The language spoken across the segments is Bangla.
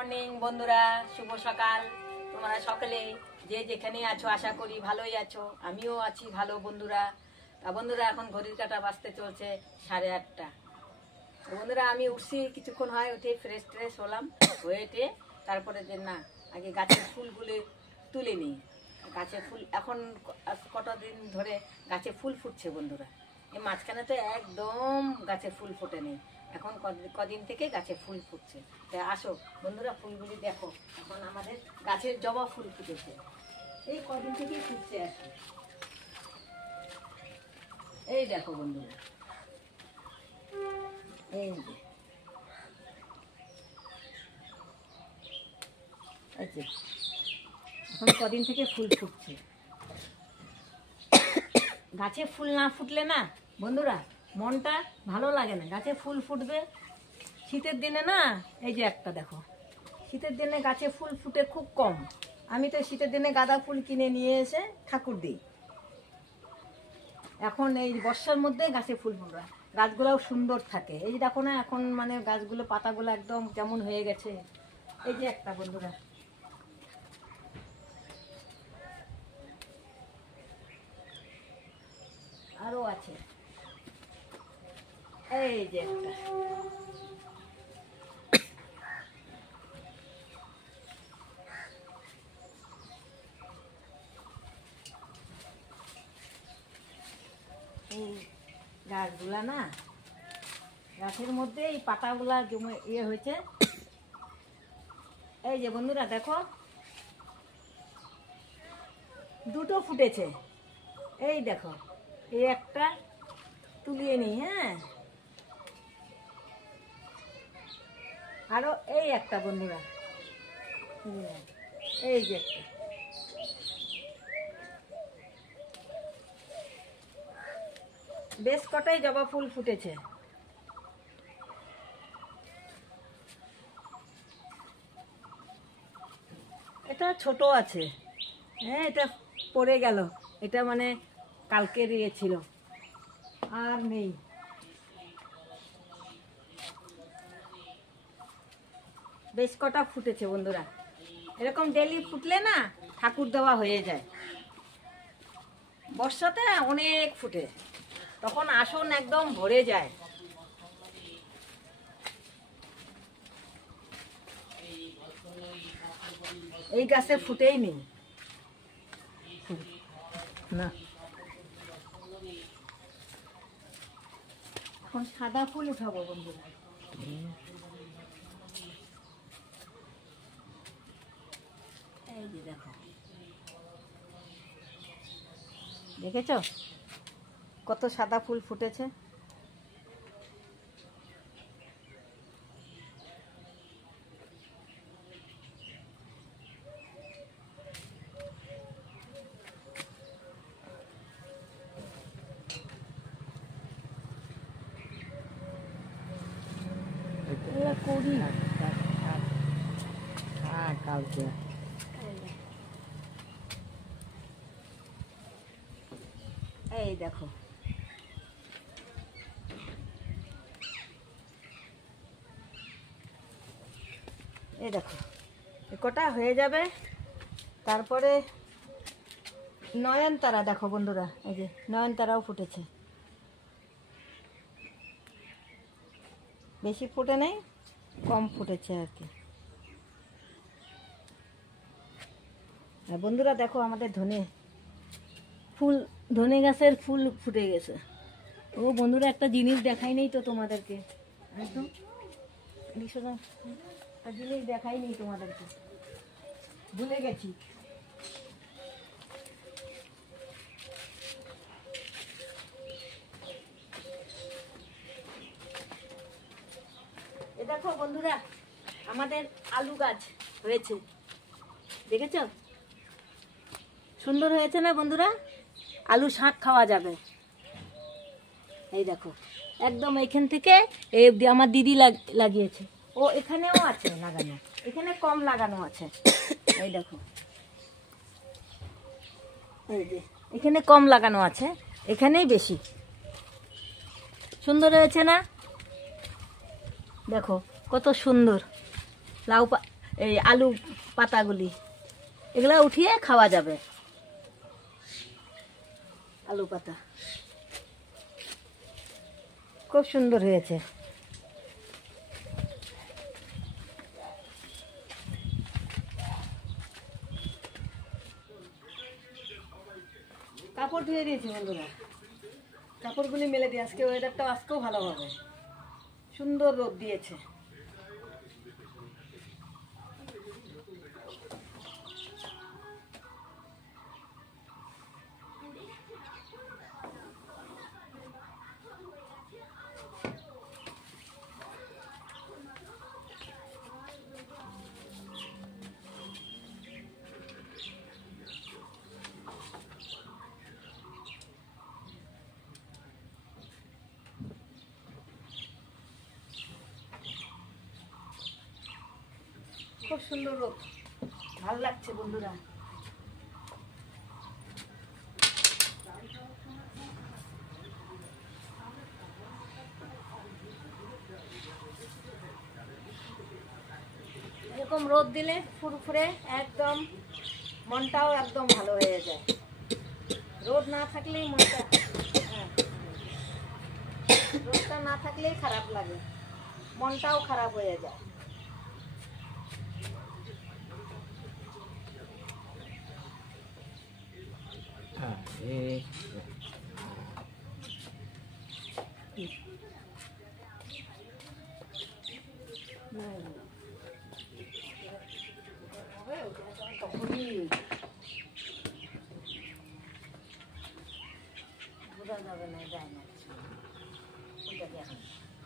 মর্নিং বন্ধুরা, শুভ সকাল। তোমরা সকলে যে যেখানে আছো আশা করি ভালোই আছো, আমিও আছি ভালো বন্ধুরা। তা বন্ধুরা, এখন ঘড়ির কাঁটা বাজতে চলছে 8:30। বন্ধুরা, আমি উঠছি কিছুক্ষণ হয়, উঠে ফ্রেশ ট্রেশ হলাম, হয়েটে তারপরে যে না আগে গাছের ফুলগুলো তুলে নিই। গাছের ফুল এখন কটা দিন ধরে গাছে ফুল ফুটছে বন্ধুরা। এই মাঝখানে তো একদম গাছে ফুল ফোটে নেই, এখন কদিন থেকে গাছে ফুল ফুটছে। তাই আসো বন্ধুরা, ফুলগুলি দেখো। এখন আমাদের গাছের জবা ফুল ফুটেছে, এই কদিন থেকেই ফুটছে আর কি। এই দেখো বন্ধুরা, এই যে এখন কদিন থেকে ফুল ফুটছে। গাছে ফুল না ফুটলে না বন্ধুরা মনটা ভালো লাগে না। গাছে ফুল ফুটবে শীতের দিনে না। এই যে একটা দেখো, শীতের দিনে গাছে ফুল ফুটে খুব কম। আমি তো শীতের দিনে গাঁদা ফুল কিনে নিয়ে এসে ঠাকুর দিই। এখন এই বর্ষার মধ্যে গাছে ফুল ফুটবে, গাছগুলোও সুন্দর থাকে। এই যে দেখো না, এখন মানে গাছগুলো পাতাগুলো একদম কেমন হয়ে গেছে। এই যে একটা বন্ধুরা, আরো আছে, এই যে একটা। এই গাছগুলা না, গাছের মধ্যে এই পাতাগুলা জমে হয়েছে। এই যে বন্ধুরা দেখো, দুটো ফুটেছে। এই দেখো, এই একটা তুলিয়ে নিই। হ্যাঁ, আরো এই একটা বন্ধুরা, এই যে একটা। বেশ কটাই জবা ফুল ফুটেছে। এটা ছোট আছে, হ্যাঁ এটা পড়ে গেল। এটা মানে কালকের ইয়ে ছিল, আর নেই। বেশ কটা ফুটেছে বন্ধুরা। এরকম ডেলি ফুটলে না ঠাকুর দেওয়া হয়ে যায়। বর্ষাতে অনেক ফুটে, তখন আসন একদম ভরে যায়। এই গাছে ফুটেই নেই না। এখন সাদা ফুল উঠাবো বন্ধুরা। এই যে দেখো, দেখেছো কত সাদা ফুল ফুটেছে। করি কালকে। এই দেখো, এই দেখো কটা হয়ে যাবে। তারপরে নয়নতারা দেখো বন্ধুরা, এই যে নয়নতারাও ফুটেছে। বেশি ফুটে নেই, কম ফুটেছে আর কি। আর বন্ধুরা দেখো, আমাদের ধনে গাছের ফুল ফুটে গেছে। ও বন্ধুরা, একটা জিনিস দেখাই নেই তো তোমাদেরকে, একদম একটা জিনিস দেখাই নেই তোমাদেরকে, ভুলে গেছি। এ দেখো বন্ধুরা, আমাদের আলু গাছ হয়েছে, দেখেছ? সুন্দর হয়েছে না বন্ধুরা? আলু শাক খাওয়া যাবে। এই দেখো, একদম এইখান থেকে এই অবধি আমার দিদি লাগিয়েছে। ও এখানেও আছে লাগানো, এখানে কম লাগানো আছে। এই দেখো, এই যে এখানে কম লাগানো আছে, এখানেই বেশি। সুন্দর হয়েছে না? দেখো কত সুন্দর লাউ এই আলু পাতাগুলি, এগুলা উঠিয়ে খাওয়া যাবে। আলু পাতা খুব সুন্দর হয়েছে। কাপড় ধুয়ে দিয়েছি বন্ধুরা, কাপড়গুলি মেলে দিয়ে আজকে ওয়েদারটা আজকেও ভালো হবে, সুন্দর রোদ দিয়েছে। খুব সুন্দর রোদ, ভালো লাগছে বন্ধুরা। এরকম রোদ দিলে ফুরফুরে একদম মনটাও একদম ভালো হয়ে যায়। রোদ না থাকলেই মনটা, রোদটা না থাকলেই খারাপ লাগে, মনটাও খারাপ হয়ে যায়। বোঝা যাবে না, যায় না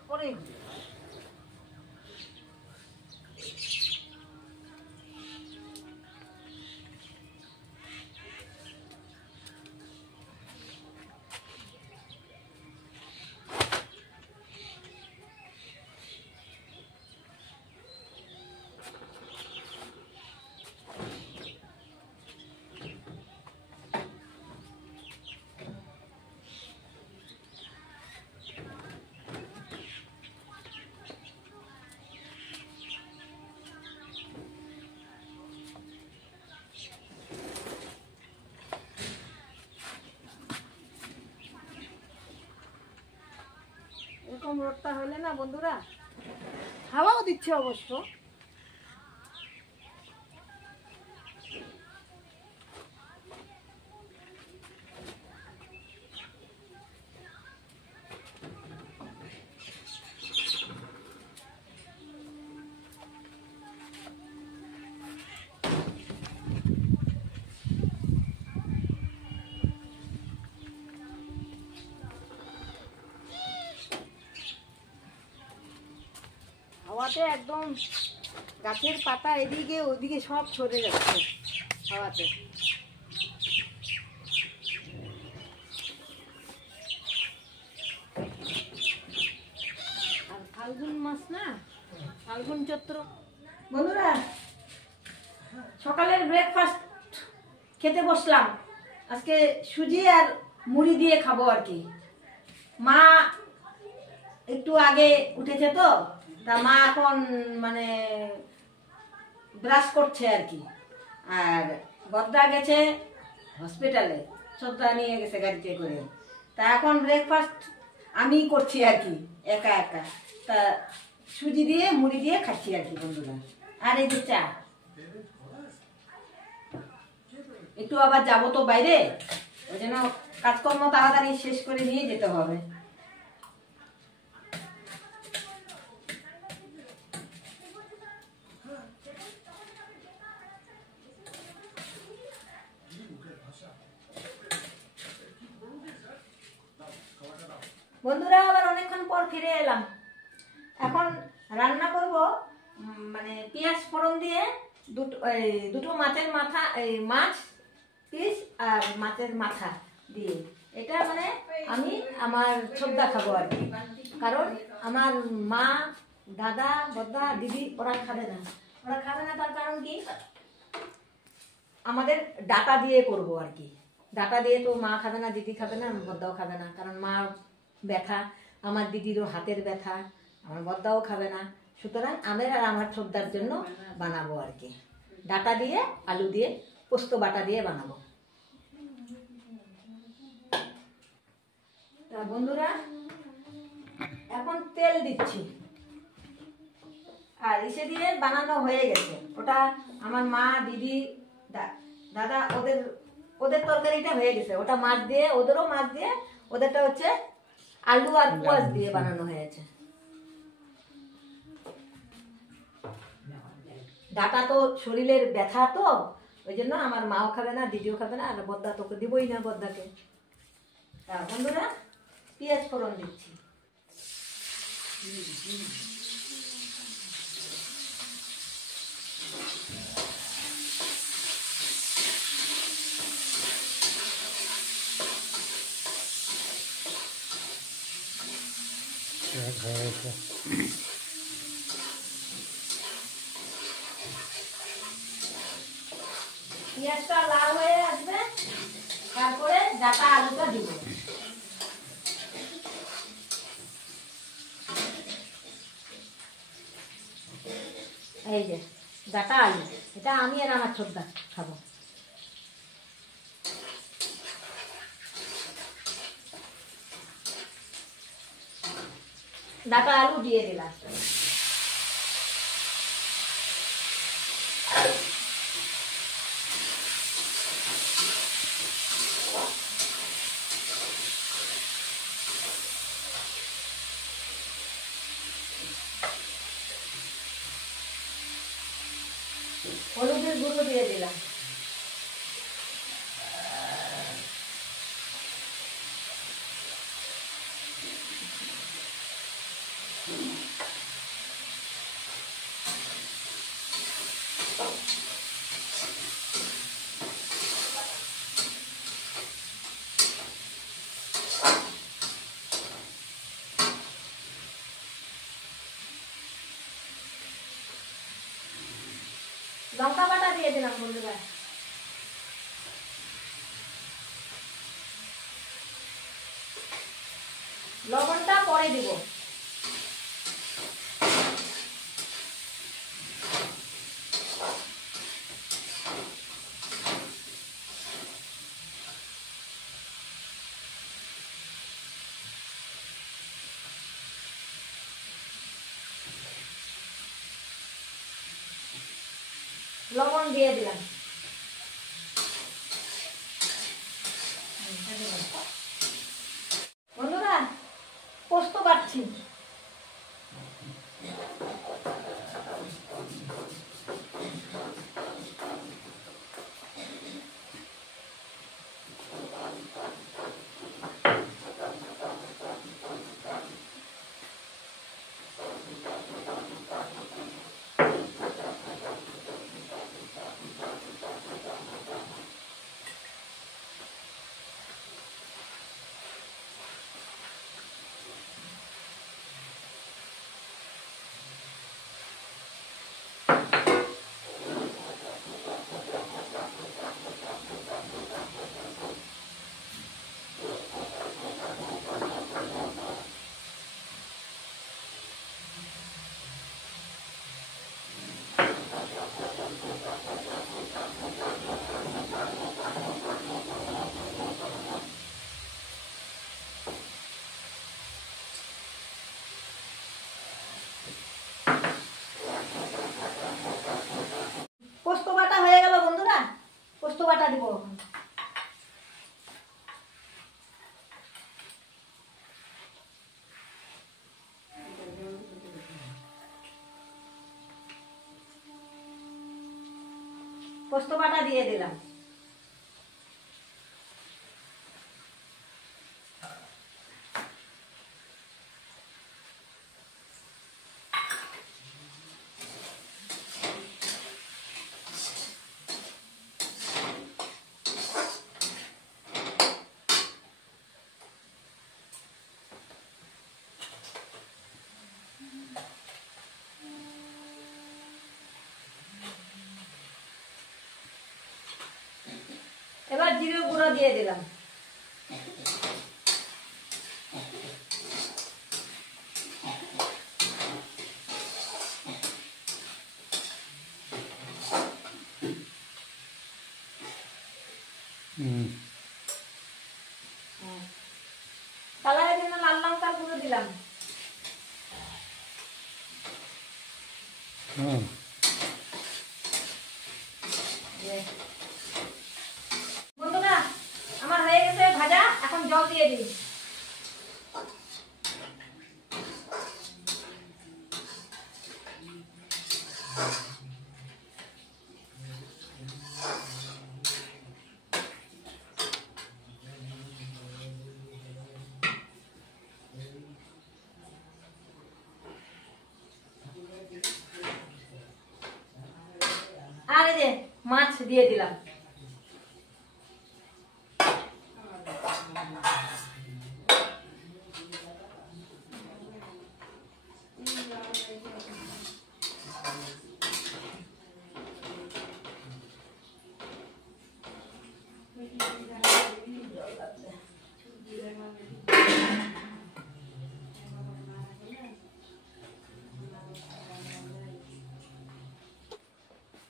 পরে। এরকম রোদটা হলে না বন্ধুরা, হাওয়াও দিচ্ছে অবশ্য, হাওয়াতে একদম গাছের পাতা এদিকে ওদিকে সব ছড়ে যাচ্ছে হাওয়াতে। আর ফাল্গুন মাস না, ফাল্গুন চৈত্র। বন্ধুরা সকালের ব্রেকফাস্ট খেতে বসলাম, আজকে সুজি আর মুড়ি দিয়ে খাবো আর কি। মা একটু আগে উঠেছে তো, তা মা এখন মানে ব্রাশ করছে আর কি। আর বদ্দা গেছে হসপিটালে, শ্রদ্ধা নিয়ে গেছে গাড়িতে করে। তা এখন ব্রেকফাস্ট আমি করছি আর কি, একা একা। তা সুজি দিয়ে মুড়ি দিয়ে খাচ্ছি আর কি বন্ধুরা। আর এই যে চা, একটু আবার যাবো তো বাইরে, ওই জন্য কাজকর্ম তাড়াতাড়ি শেষ করে নিয়ে যেতে হবে। বন্ধুরা আবার অনেকক্ষণ পর ফিরে এলাম। এখন রান্না করব মানে পেঁয়াজ ফোড়ন দিয়ে দুটো মাছের মাথা, মাছ পিস আর মাছের মাথা দিয়ে। এটা মানে আমি আমার শ্রদ্ধা খাবো আর কি, কারণ আমার মা, দাদা, বদ্দা, দিদি ওরা খাবে না। ওরা খাবে না তার কারণ কি, আমাদের ডাটা দিয়ে করব আর কি। ডাটা দিয়ে তো মা খাবে না, দিদি খাবে না, বদ্দাও খাবে না, কারণ মা ব্যথা, আমার দিদিরও হাতের ব্যথা, আমার বদ্দাও খাবে না। সুতরাং আমের আর আমার ছোটদার জন্য বানাবো আর কি, ডাটা দিয়ে আলু দিয়ে পোস্ত বাটা দিয়ে বানাবো। তা বন্ধুরা এখন তেল দিচ্ছি, আর ইসে দিয়ে বানানো হয়ে গেছে। ওটা আমার মা, দিদি, দাদা ওদের ওদের তরকারিটা হয়ে গেছে। ওটা মাছ দিয়ে, ওদেরও মাছ দিয়ে, ওদেরটা হচ্ছে আলু আর পেঁয়াজ দিয়ে বানানো হয়েছে। ডাটা তো শরীরের ব্যথা, তো ওই জন্য আমার মাও খাবে না, দিদিও খাবে না, আর বদ্দা তোকে দিবই না, বদ্দাকে। তা বন্ধুরা পেঁয়াজ ফোড়ন দিচ্ছি। পেঁয়াজটা লাল হয়ে আসবে, তারপরে ডাটা আলুটা দিব। এই যে ডাটা আলু, এটা আমি আর আমার ছোটদা খাবো। ডাটা আলু দিয়ে দিলাম। হলুদের গুঁড়ো দিয়ে দিলাম। লঙ্কা বাটা দিয়ে দিলাম বন্ধুরা। লবণটা পরে দিব। লবণ দিয়ে দিলাম। বন্ধুরা পোস্ত বাটছি। পোস্ত বাটা হয়ে গেল বন্ধুরা, পোস্ত বাটা দিব এখন। পোস্ত বাটা দিয়ে দিলাম। এবার জিরে গুঁড়ো দিয়ে দিলাম। কালারের জন্য লাল লঙ্কার গুঁড়ো দিলাম। বন্ধুরা আমার হয়ে গেছে ভাজা, এখন জল দিয়ে দিই। আর এই যে মাছ দিয়ে দিলাম।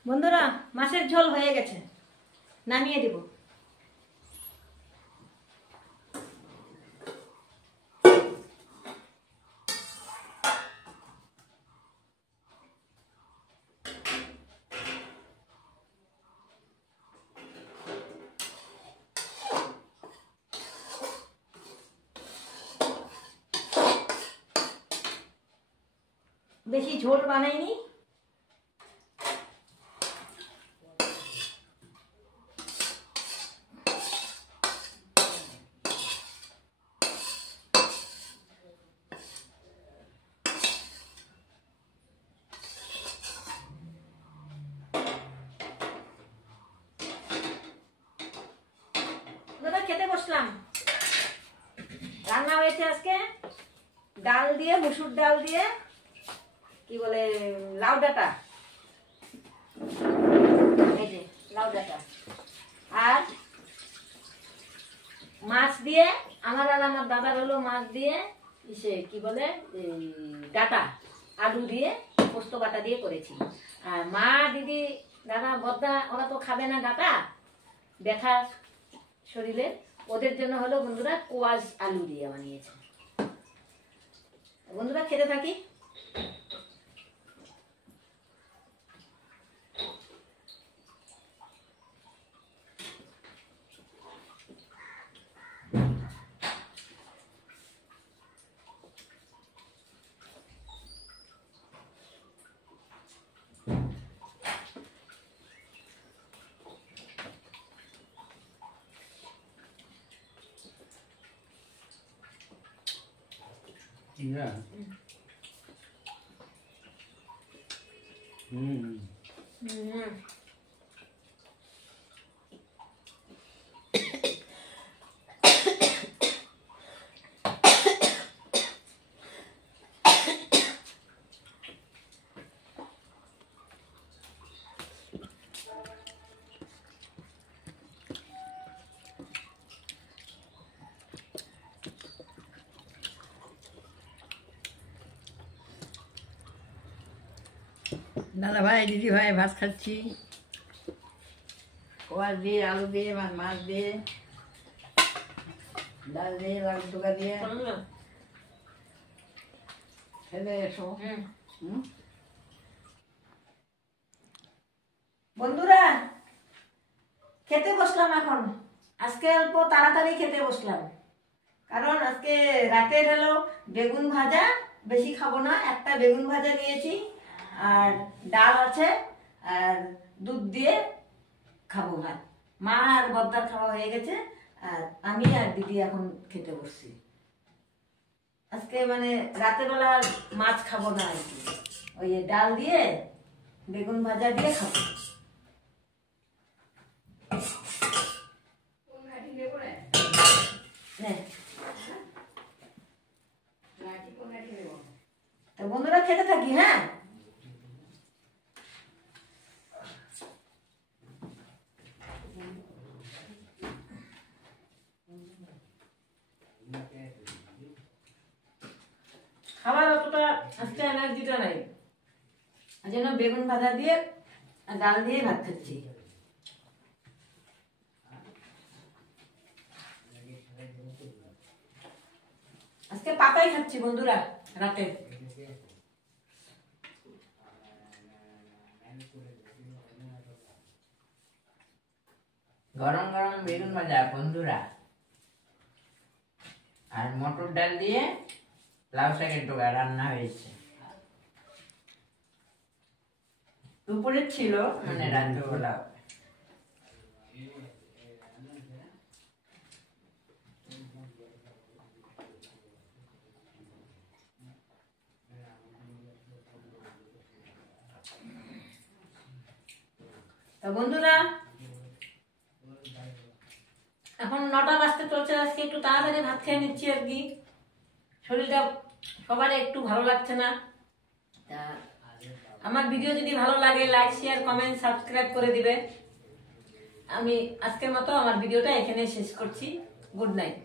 বন্ধুরা মাছের ঝোল হয়ে গেছে, নামিয়ে দিব। বেশি ঝোল বানাইনি, খেতে বসলাম। রান্না হয়েছে আজকে ডাল দিয়ে, মুসুর ডাল দিয়ে, কি বলে লাউ ডাঁটা, এই যে লাউ ডাঁটা, আর মাছ দিয়ে, আমার আর আমার দাদার হলো মাছ দিয়ে ইসে কি বলে ডাঁটা আলু দিয়ে পোস্ত বাটা দিয়ে করেছি। আর মা, দিদি, দাদা, বদ্দা ওরা তো খাবে না ডাঁটা, ব্যথা শরীরে, ওদের জন্য হলো বন্ধুরা কোয়াশ আলু দিয়ে বানিয়েছে। বন্ধুরা খেতে থাকি। Yeah. দাদা ভাই, দিদি ভাই, ভাত খাচ্ছি কোয়াশ দিয়ে, আলু দিয়ে, মাছ দিয়ে, ডাল দিয়ে, লাউ ডোকা দিয়ে। খেতে এসো। বন্ধুরা খেতে বসলাম এখন। আজকে অল্প তাড়াতাড়ি খেতে বসলাম, কারণ আজকে রাতের হলো বেগুন ভাজা, বেশি খাবো না, একটা বেগুন ভাজা নিয়েছি, আর ডাল আছে, আর দুধ দিয়ে খাবো ভাত। মা আর বদ্দার খাওয়া হয়ে গেছে, আর আমি আর দিদি এখন খেতে বসছি। আজকে মানে রাতের বেলা মাছ খাবো না আর কি, ওই ডাল দিয়ে বেগুন ভাজা দিয়ে খাবো। তো বন্ধুরা খেতে থাকি। হ্যাঁ, খাবার অতটা আজকে এনার্জিটা নাই, এই জন্য বেগুন ভাজা দিয়ে আর ডাল দিয়ে ভাত খাচ্ছি। আজকে পাতাই খাচ্ছি বন্ধুরা রাতে। গরম গরম বেগুন ভাজা বন্ধুরা, আর মটর ডাল দিয়ে লাউ শাকের ডোকা রান্না হয়েছে। দুপুরে ছিল মানে রাত্রিবেলা। তো বন্ধুরা এখন 9টা বাজতে চলছে, আজকে একটু তাড়াতাড়ি ভাত খেয়ে নিচ্ছি আর কি, শরীরটা সবার একটু ভালো লাগছে না। তা আমার ভিডিও যদি ভালো লাগে লাইক শেয়ার কমেন্ট সাবস্ক্রাইব করে দিবে। আমি আজকের মতো আমার ভিডিওটা এখানে শেষ করছি। Good night.